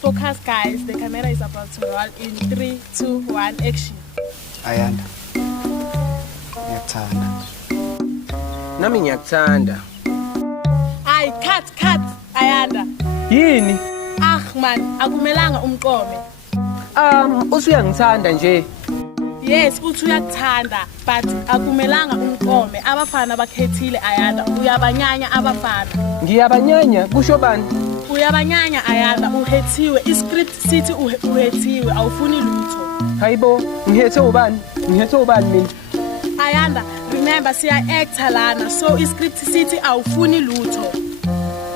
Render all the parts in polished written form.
Focus, guys. The camera is about to roll in 3, 2, 1, action. Ayanda. Ngiyakuthanda. Nami ngiyakuthanda. Ay, cut, Ayanda. Yini? Ah man, akumelanga umqome. Usuyangithanda nje. Yes, uthi uyakuthanda, but akumelanga umqome. Abafana bakhethile Ayanda. Uyabanyanya abafana. Ngiyabanyanya kusho bani? Uyabanyanya Ayanda, uhethiwe. Iscript sithi uhethiwe, awufuni lutho. Hayibo, ngihethe ubani? Ngihethe ubani mina? Ayanda, remember siya-acta lana, so iscript sithi awufuni lutho.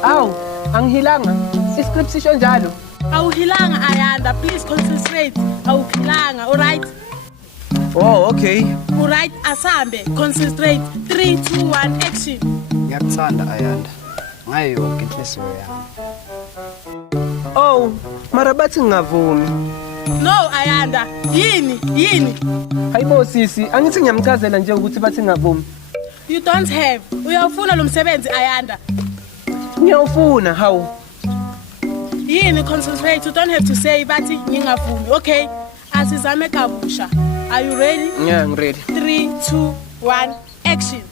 Aw, angihilanga. Iscript sisho njalo. Awuhilanga Ayanda, please concentrate. Awuhilanga, alright? Oh, okay. Alright, asambe, concentrate. 3, 2, 1, action. Ngiyakuthanda Ayanda. Ngayo yonke inhliziyo yami. Oh, mara bathi ngingavumi. No Ayanda, yini? Hayibo sisi, angithi ngiyamchazela nje ukuthi bathi ngingavumi. You don't have. Uyawufuna lo msebenzi Ayanda. Ngiyawufuna, hawu. Yini, concentrate. You don't have to say bathi ngingavumi. Okay, asizame kabusha. Are you ready? Yeah, I'm ready. 3, 2, 1, action.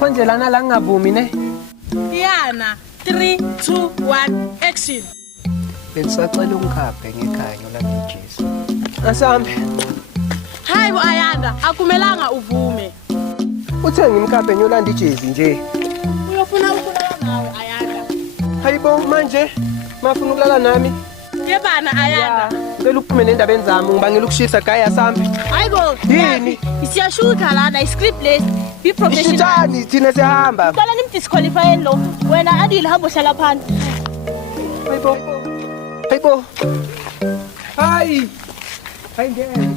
Konje lana la ngingavumi ne? Yana, 3, 2, 1, action. Bengisacela ungikhaphe ngekhaya ngolanda iJesu. Asambe. Hayibo Ayanda, akumelanga uvume. Uthe ngimkhaphe ngiyolanda ijezi nje. Uyofuna ukulala nawe Ayanda. Hayibo manje mafuna ukulala nami. Yebana Ayanda. Ngicela uphume nendabeni zami ngibangela ukushisa gaya asambe. Hayibo. Yini? Siyashuta lana iscriptless. Be professional. Ishitani thina sihamba. Qala nimdisqualify lo. Wena adile hamba hlala phansi. Hayibo. Hayi ngeke.